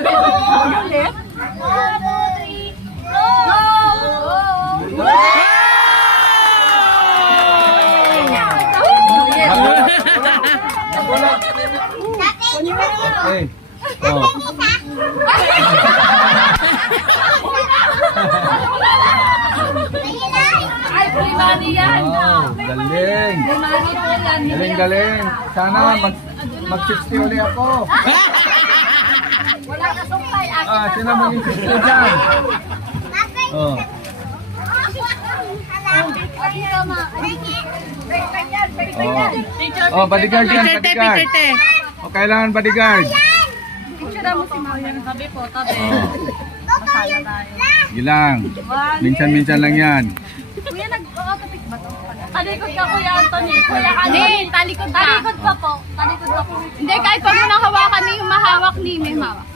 Ulit. Okay. Oh. Ay, free money yan. Wow, galing. Free money po yan. Galing, galing. Sana mag-60 uli ako. Wala ka supply. Sino maging 60 dyan? Oh. Dito, ma. Oh, bodyguard yan, bodyguard. O, kailangan bodyguard. Picture mo si Maya. Tabi po, tabi. Gilang. Minsan-minsan lang yan. Kuya, nag-autopic ba to? Talikod ka, Kuya Anthony. Kuya Anthony, talikod ka. Talikod pa po. Talikod pa po. Hindi, kahit pag mo nang hawakan ni yung mahawak ni may hawak.